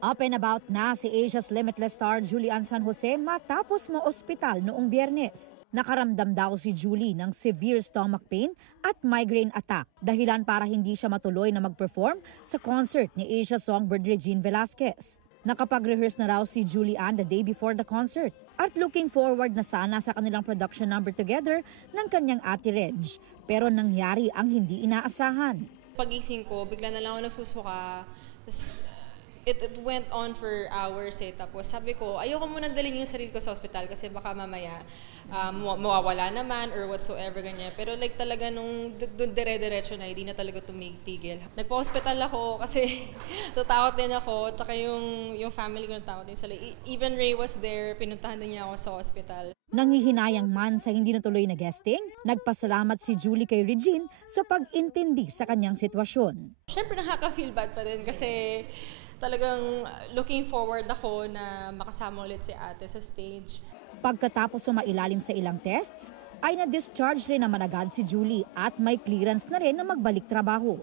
Up and about na si Asia's Limitless star Julian San Jose matapos ma-ospital noong Biyernes. Nakaramdam daw si Julie ng severe stomach pain at migraine attack, dahilan para hindi siya matuloy na mag-perform sa concert ni Asia songbird Regine Velasquez. Nakapag-rehearse na raw si Julian the day before the concert at looking forward na sana sa kanilang production number together ng kanyang ate Reg. Pero nangyari ang hindi inaasahan. Pagising ko, bigla na lang ako nagsusuka. It went on for hours Tapos sabi ko, ayoko muna dalhin yung sarili ko sa ospital kasi baka mamaya mawawala naman or whatsoever ganyan. Pero like talaga nung dire-diretso na, hindi na talaga tumigil. Nagpa-hospital ako kasi tatakot din ako. Tsaka yung family ko natakot din sila. Even Ray was there, pinuntahan din niya ako sa ospital. Nangihinayang man sa hindi natuloy na guesting, nagpasalamat si Julie kay Regine sa pag-intindi sa kanyang sitwasyon. Siyempre nakaka-feel bad pa rin kasi talagang looking forward ako na makasama ulit si ate sa stage. Pagkatapos sumailalim sa ilang tests, ay na-discharge rin naman agad si Julie at may clearance na rin na magbalik trabaho.